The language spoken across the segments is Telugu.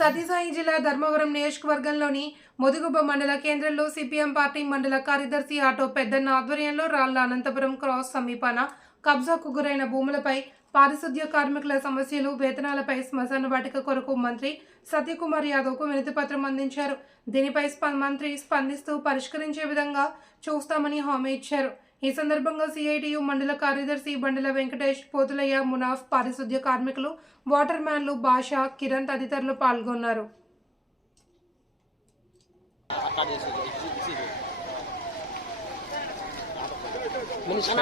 సతీసాయి జిల్లా ధర్మవరం నియోజకవర్గంలోని ముదుగుబ మండల కేంద్రంలో సిపిఎం పార్టీ మండల కార్యదర్శి ఆటో పెద్దన్న ఆధ్వర్యంలో రాళ్ళ అనంతపురం క్రాస్ సమీపాన కబ్జాకు గురైన భూములపై పారిశుద్ధ్య కార్మికుల సమస్యలు వేతనాలపై శ్మశాన వాటిక కొరకు మంత్రి సత్యకుమార్ యాదవ్కు వినతిపత్రం అందించారు. దీనిపై స్ప- మంత్రి స్పందిస్తూ పరిష్కరించే విధంగా చూస్తామని హామీ ఇచ్చారు. ఈ సందర్భంగా సిఐటియు మండల కార్యదర్శి బండల వెంకటేష్ పోతులయ్య మునాఫ్ పారిశుద్ధ్య కార్మికులు వాటర్ మ్యాన్లు బాషా కిరణ్ తదితరులు పాల్గొన్నారు. కొంచెం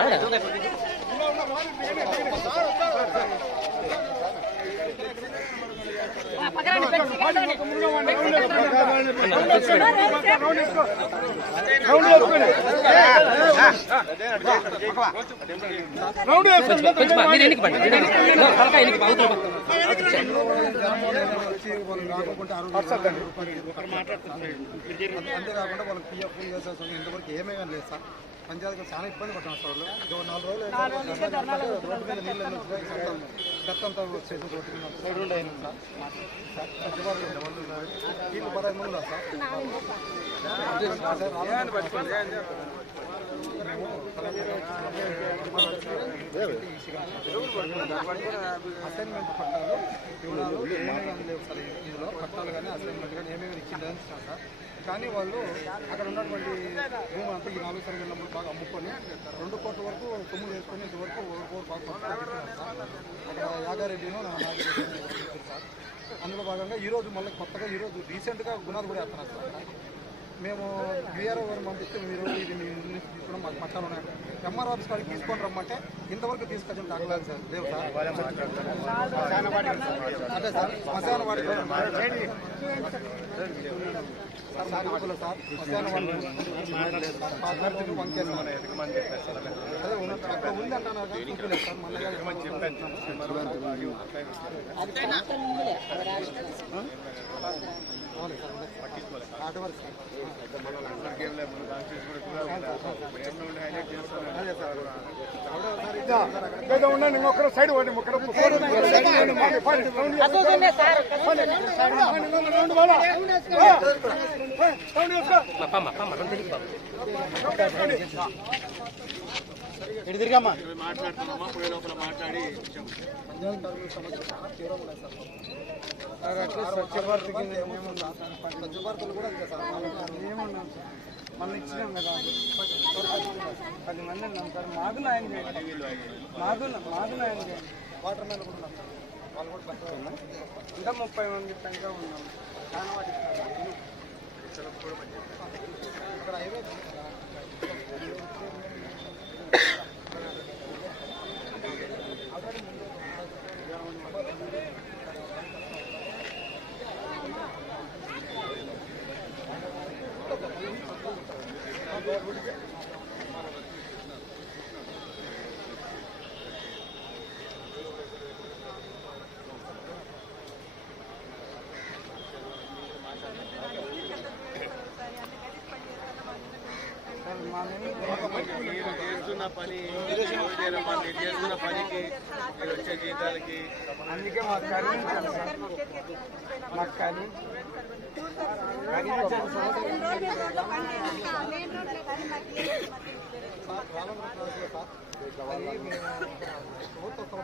మీరు ఎన్నికి పండి తలకాయ ఎన్నికి అంతేకాకుండా వాళ్ళకి పిఎఫ్ ఇంతవరకు ఏమేమి లేదు సార్ పంచాయతీ చాలా ఇబ్బంది పడుతున్నారు సార్ వాళ్ళు. నాలుగు రోజులు రోడ్డు మీద నీళ్ళు వచ్చేసి రోడ్డు మీద సైడ్ ఉండే అయినా సార్. వీళ్ళు పదహైదు మంది ఉన్నారు సార్ సార్ రాళ్ళని పట్టుకోండి. మేము అసైన్మెంట్ పట్టాలు వివరాలు ఏమేమి లేవు సార్ ఇందులో పట్టాలు కానీ అసైన్మెంట్ కానీ ఏమేమి ఇచ్చిందని ఇచ్చారు సార్ కానీ వాళ్ళు అక్కడ ఉన్నటువంటి భూమి అంతా ఈ నాలుగు సరిగ్గా ఉన్నప్పుడు బాగా అమ్ముకొని రెండు కోట్ల వరకు సొమ్ము చేసుకొని ఇంతవరకు ఓరు బాగా పట్టుకుంటున్నారు సార్ అక్కడ యాగారెడ్డిను సార్ అందులో భాగంగా ఈరోజు మళ్ళీ కొత్తగా ఈరోజు రీసెంట్గా గుణాలు కూడా వేస్తున్నారు సార్. మేము బీఆర్ఓ గారు పంపిస్తే మీరు ఇది మీ నుంచి తీసుకోవడం మాకు పట్టాలు ఉన్నాయి. ఎంఆర్ ఆఫీస్ కాడికి తీసుకొని రమ్మంటే ఇంతవరకు తీసుకొచ్చిన దాఖలాలు సార్ లేవు సార్. అదే సార్ వరకు సార్ ఉండండి ఇంకొకరు సైడ్ పోండి. ఒక్కరు మా పమ్మ పమ్మ రెండు తిరిగి బాబు కూడా ఏమన్నాం సార్ మనం ఇచ్చినాం కదా పది మంది ఉన్నాం సార్ మాకు నాయన చేయండి మాకు మాకు వాటర్ మ్యాన్ కూడా ఉన్నారు సార్ వాళ్ళు కూడా పట్టుకున్నాం ఇంకా ముప్పై మంది పైగా ఉన్నాం చాలా వాటికి ఇక్కడ హైవే సార్ మా మేము మీరు చేస్తున్న పని మీరు చేస్తున్న పనికి మీరు వచ్చే జీతాలకి అందుకే మాకు కరుణించాలి సార్ మాకు కరుణ కరుణించాలి సార్ సార్ రాళ్ళ సార్ అది మేము ప్రభుత్వ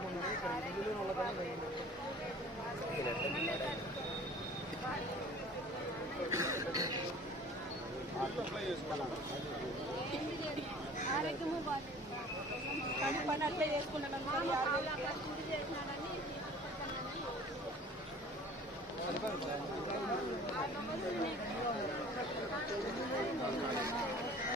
ఆరోగ్యము బాగుంది కానీ పని అట్లే చేసుకున్నాను